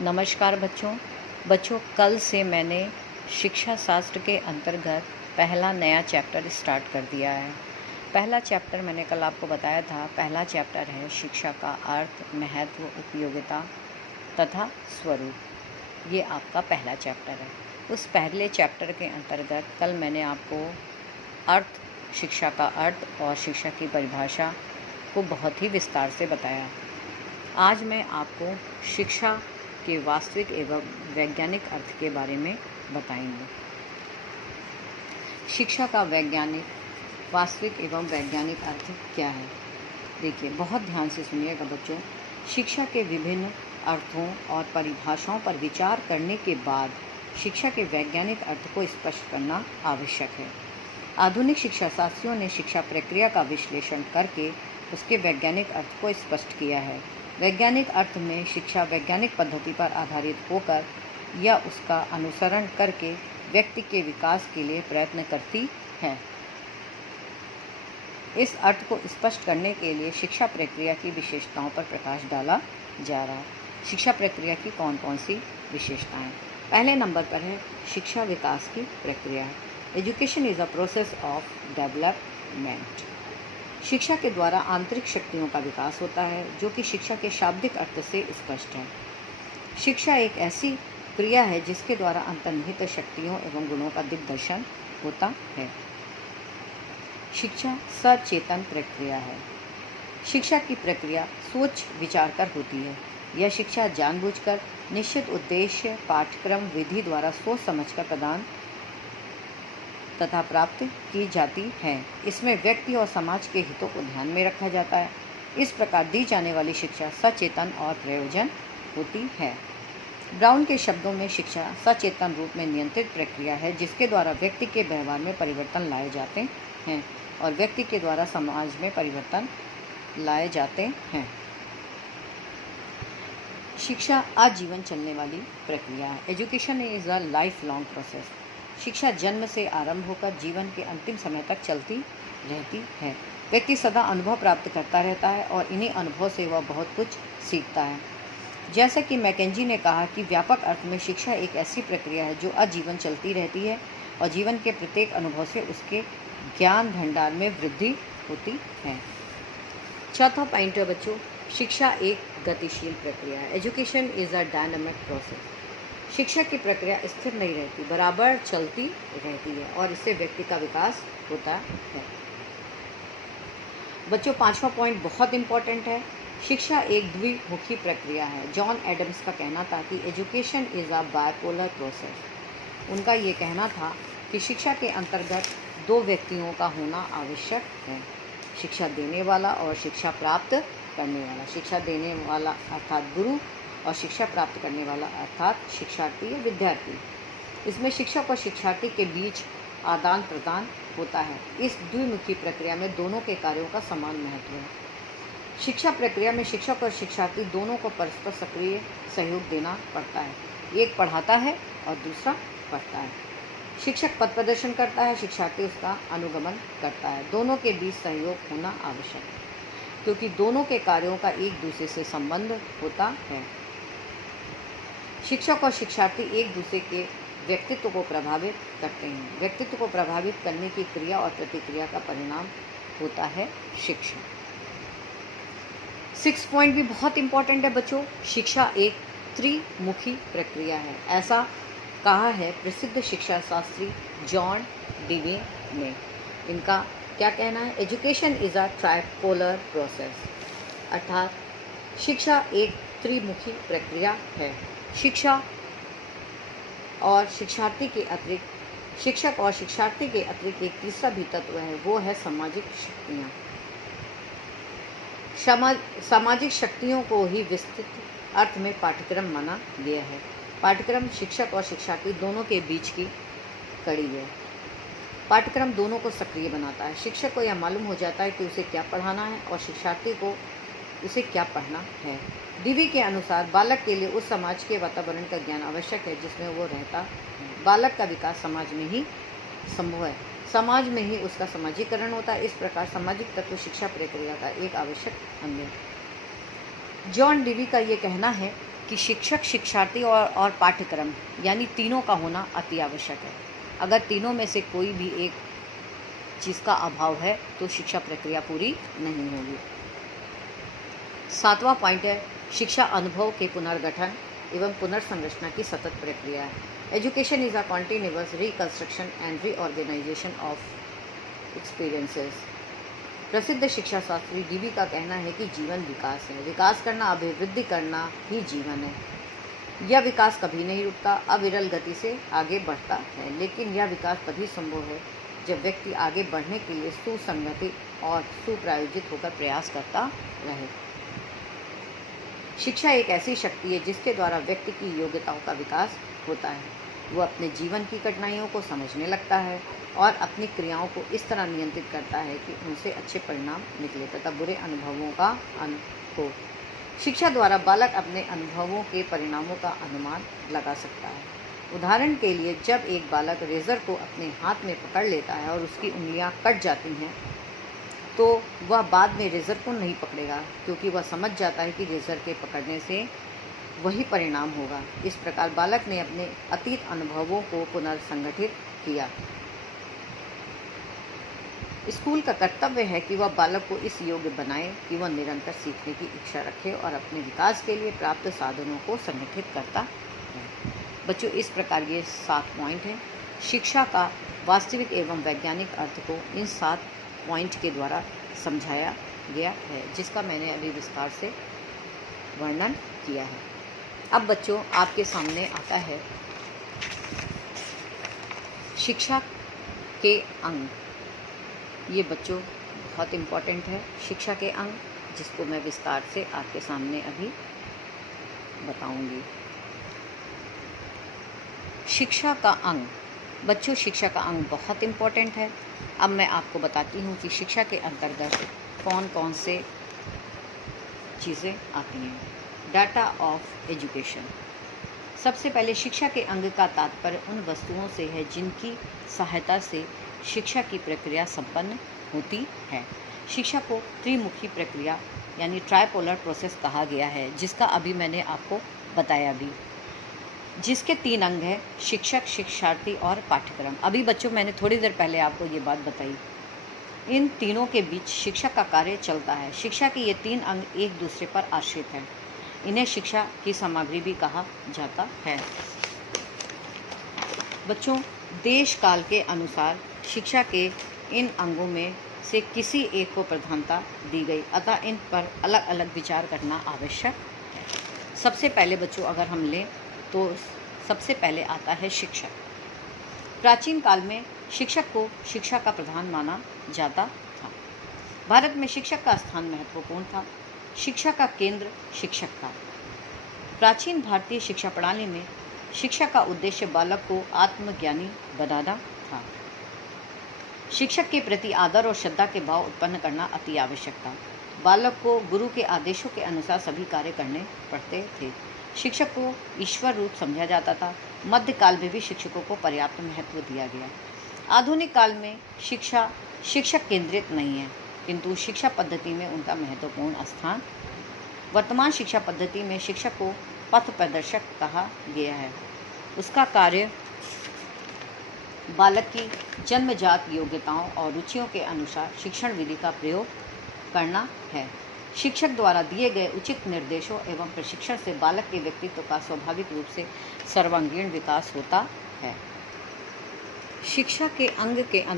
नमस्कार बच्चों। कल से मैंने शिक्षा शास्त्र के अंतर्गत पहला नया चैप्टर स्टार्ट कर दिया है। पहला चैप्टर मैंने कल आपको बताया था। पहला चैप्टर है शिक्षा का अर्थ, महत्व, उपयोगिता तथा स्वरूप। ये आपका पहला चैप्टर है। उस पहले चैप्टर के अंतर्गत कल मैंने आपको शिक्षा का अर्थ और शिक्षा की परिभाषा को बहुत ही विस्तार से बताया। आज मैं आपको शिक्षा के वास्तविक एवं वैज्ञानिक अर्थ के बारे में बताएंगे। शिक्षा का वास्तविक एवं वैज्ञानिक अर्थ क्या है? देखिए, बहुत ध्यान से सुनिएगा बच्चों। शिक्षा के विभिन्न अर्थों और परिभाषाओं पर विचार करने के बाद शिक्षा के वैज्ञानिक अर्थ को स्पष्ट करना आवश्यक है। आधुनिक शिक्षा शास्त्रियों ने शिक्षा प्रक्रिया का विश्लेषण करके उसके वैज्ञानिक अर्थ को स्पष्ट किया है। वैज्ञानिक अर्थ में शिक्षा वैज्ञानिक पद्धति पर आधारित होकर या उसका अनुसरण करके व्यक्ति के विकास के लिए प्रयत्न करती है। इस अर्थ को स्पष्ट करने के लिए शिक्षा प्रक्रिया की विशेषताओं पर प्रकाश डाला जा रहा है। शिक्षा प्रक्रिया की कौन कौन सी विशेषताएं? पहले नंबर पर है शिक्षा विकास की प्रक्रिया। Education is a process of development. शिक्षा के द्वारा आंतरिक शक्तियों का विकास होता है, जो कि शिक्षा के शाब्दिक अर्थ से स्पष्ट है। शिक्षा एक ऐसी क्रिया है जिसके द्वारा अंतर्निहित शक्तियों एवं गुणों का दिग्दर्शन होता है। शिक्षा सचेतन प्रक्रिया है। शिक्षा की प्रक्रिया सोच विचार कर होती है। यह शिक्षा जानबूझकर निश्चित उद्देश्य, पाठ्यक्रम, विधि द्वारा सोच समझकर प्रदान तथा प्राप्त की जाती है। इसमें व्यक्ति और समाज के हितों को ध्यान में रखा जाता है। इस प्रकार दी जाने वाली शिक्षा सचेतन और प्रयोजन होती है। ब्राउन के शब्दों में शिक्षा सचेतन रूप में नियंत्रित प्रक्रिया है, जिसके द्वारा व्यक्ति के व्यवहार में परिवर्तन लाए जाते हैं और व्यक्ति के द्वारा समाज में परिवर्तन लाए जाते हैं। शिक्षा आजीवन चलने वाली प्रक्रिया है। Education is a life long process. शिक्षा जन्म से आरंभ होकर जीवन के अंतिम समय तक चलती रहती है। व्यक्ति सदा अनुभव प्राप्त करता रहता है और इन्हीं अनुभव से वह बहुत कुछ सीखता है। जैसा कि मैकेंजी ने कहा कि व्यापक अर्थ में शिक्षा एक ऐसी प्रक्रिया है जो आजीवन चलती रहती है और जीवन के प्रत्येक अनुभव से उसके ज्ञान भंडार में वृद्धि होती है। चौथा पॉइंट है बच्चों, शिक्षा एक गतिशील प्रक्रिया है। Education is a dynamic process. शिक्षा की प्रक्रिया स्थिर नहीं रहती, बराबर चलती रहती है और इससे व्यक्ति का विकास होता है। बच्चों, पांचवा पॉइंट बहुत इंपॉर्टेंट है। शिक्षा एक द्विमुखी प्रक्रिया है। जॉन एडम्स का कहना था कि education is a bipolar process. उनका ये कहना था कि शिक्षा के अंतर्गत दो व्यक्तियों का होना आवश्यक है, शिक्षा देने वाला और शिक्षा प्राप्त करने वाला। शिक्षा देने वाला अर्थात गुरु और शिक्षा प्राप्त करने वाला अर्थात शिक्षार्थी या विद्यार्थी। इसमें शिक्षक और शिक्षार्थी के बीच आदान प्रदान होता है। इस द्विमुखी प्रक्रिया में दोनों के कार्यों का समान महत्व है। शिक्षा प्रक्रिया में शिक्षक और शिक्षार्थी दोनों को परस्पर सक्रिय सहयोग देना पड़ता है। एक पढ़ाता है और दूसरा पढ़ता है। शिक्षक पथ प्रदर्शन करता है, शिक्षार्थी उसका अनुगमन करता है। दोनों के बीच सहयोग होना आवश्यक है, क्योंकि दोनों के कार्यों का एक दूसरे से संबंध होता है। शिक्षक और शिक्षार्थी एक दूसरे के व्यक्तित्व को प्रभावित करते हैं। व्यक्तित्व को प्रभावित करने की क्रिया और प्रतिक्रिया का परिणाम होता है शिक्षा। 6 पॉइंट भी बहुत इंपॉर्टेंट है बच्चों। शिक्षा एक त्रिमुखी प्रक्रिया है, ऐसा कहा है प्रसिद्ध शिक्षा शास्त्री जॉन डीवी ने। इनका क्या कहना है? Education is a tripolar process, अर्थात शिक्षा एक त्रिमुखी प्रक्रिया है। शिक्षा और शिक्षार्थी के अतिरिक्त शिक्षक और शिक्षार्थी के अतिरिक्त एक तीसरा भी तत्व है, वो है सामाजिक शक्तियाँ। सामाजिक शक्तियों को ही विस्तृत अर्थ में पाठ्यक्रम माना गया है। पाठ्यक्रम शिक्षक और शिक्षार्थी दोनों के बीच की कड़ी है। पाठ्यक्रम दोनों को सक्रिय बनाता है। शिक्षक को यह मालूम हो जाता है कि उसे क्या पढ़ाना है और शिक्षार्थी को उसे क्या पढ़ना है। डीवी के अनुसार बालक के लिए उस समाज के वातावरण का ज्ञान आवश्यक है जिसमें वो रहता है। बालक का विकास समाज में ही संभव है। समाज में ही उसका समाजीकरण होता है। इस प्रकार सामाजिक तत्व शिक्षा प्रक्रिया का एक आवश्यक अंग है। जॉन डीवी का ये कहना है कि शिक्षक, शिक्षार्थी और पाठ्यक्रम यानी तीनों का होना अति आवश्यक है। अगर तीनों में से कोई भी एक चीज़ का अभाव है तो शिक्षा प्रक्रिया पूरी नहीं होगी। 7वां पॉइंट है शिक्षा अनुभव के पुनर्गठन एवं पुनर्संरचना की सतत प्रक्रिया है। Education is a continuous reconstruction and reorganisation of experiences. प्रसिद्ध शिक्षा शास्त्री डीवी का कहना है कि जीवन विकास है। विकास करना, अभिवृद्धि करना ही जीवन है। यह विकास कभी नहीं रुकता, अविरल गति से आगे बढ़ता है, लेकिन यह विकास तभी संभव है जब व्यक्ति आगे बढ़ने के लिए सुसंगठित और सुप्रायोजित होकर प्रयास करता रहे। शिक्षा एक ऐसी शक्ति है जिसके द्वारा व्यक्ति की योग्यताओं का विकास होता है। वह अपने जीवन की कठिनाइयों को समझने लगता है और अपनी क्रियाओं को इस तरह नियंत्रित करता है कि उनसे अच्छे परिणाम निकले तथा बुरे अनुभवों का हो। शिक्षा द्वारा बालक अपने अनुभवों के परिणामों का अनुमान लगा सकता है। उदाहरण के लिए, जब एक बालक रेज़र को अपने हाथ में पकड़ लेता है और उसकी उंगलियां कट जाती हैं तो वह बाद में रेज़र को नहीं पकड़ेगा, क्योंकि वह समझ जाता है कि रेज़र के पकड़ने से वही परिणाम होगा। इस प्रकार बालक ने अपने अतीत अनुभवों को पुनर्संगठित किया। स्कूल का कर्तव्य है कि वह बालक को इस योग्य बनाए कि वह निरंतर सीखने की इच्छा रखे और अपने विकास के लिए प्राप्त साधनों को संगठित करता रहे। बच्चों, इस प्रकार ये 7 पॉइंट हैं। शिक्षा का वास्तविक एवं वैज्ञानिक अर्थ को इन 7 पॉइंट के द्वारा समझाया गया है, जिसका मैंने अभी विस्तार से वर्णन किया है। अब बच्चों, आपके सामने आता है शिक्षा के अंग। ये बच्चों बहुत इम्पॉर्टेंट है, शिक्षा के अंग, जिसको मैं विस्तार से आपके सामने अभी बताऊंगी। शिक्षा का अंग। बच्चों, शिक्षा का अंग बहुत इम्पॉर्टेंट है। अब मैं आपको बताती हूँ कि शिक्षा के अंतर्गत कौन कौन से चीज़ें आती हैं। Data of education. सबसे पहले शिक्षा के अंग का तात्पर्य उन वस्तुओं से है जिनकी सहायता से शिक्षा की प्रक्रिया संपन्न होती है। शिक्षा को त्रिमुखी प्रक्रिया यानी ट्राइपोलर प्रोसेस कहा गया है, जिसका अभी मैंने आपको बताया भी, जिसके 3 अंग हैं, शिक्षक, शिक्षार्थी और पाठ्यक्रम। अभी बच्चों मैंने थोड़ी देर पहले आपको ये बात बताई। इन तीनों के बीच शिक्षा का कार्य चलता है। शिक्षा के ये 3 अंग एक दूसरे पर आश्रित हैं। इन्हें शिक्षा की सामग्री भी कहा जाता है। बच्चों, देश काल के अनुसार शिक्षा के इन अंगों में से किसी एक को प्रधानता दी गई, अतः इन पर अलग अलग विचार करना आवश्यक है। सबसे पहले बच्चों अगर हम लें तो सबसे पहले आता है शिक्षक। प्राचीन काल में शिक्षक को शिक्षा का प्रधान माना जाता था। भारत में शिक्षक का स्थान महत्वपूर्ण था। शिक्षा का केंद्र शिक्षक था। प्राचीन भारतीय शिक्षा प्रणाली में शिक्षा का उद्देश्य बालक को आत्मज्ञानी बनाना था। शिक्षक के प्रति आदर और श्रद्धा के भाव उत्पन्न करना अति आवश्यक था। बालक को गुरु के आदेशों के अनुसार सभी कार्य करने पड़ते थे। शिक्षक को ईश्वर रूप समझा जाता था। मध्यकाल में भी शिक्षकों को पर्याप्त महत्व दिया गया। आधुनिक काल में शिक्षा शिक्षक केंद्रित नहीं है, किंतु शिक्षा पद्धति में उनका महत्वपूर्ण स्थान। वर्तमान शिक्षा पद्धति में शिक्षक को पथ प्रदर्शक कहा गया है। उसका कार्य बालक की जन्मजात योग्यताओं और रुचियों के अनुसार शिक्षण विधि का प्रयोग करना है। शिक्षक द्वारा दिए गए उचित निर्देशों एवं प्रशिक्षण से बालक के व्यक्तित्व का स्वाभाविक रूप से सर्वांगीण विकास होता है। शिक्षा के अंग के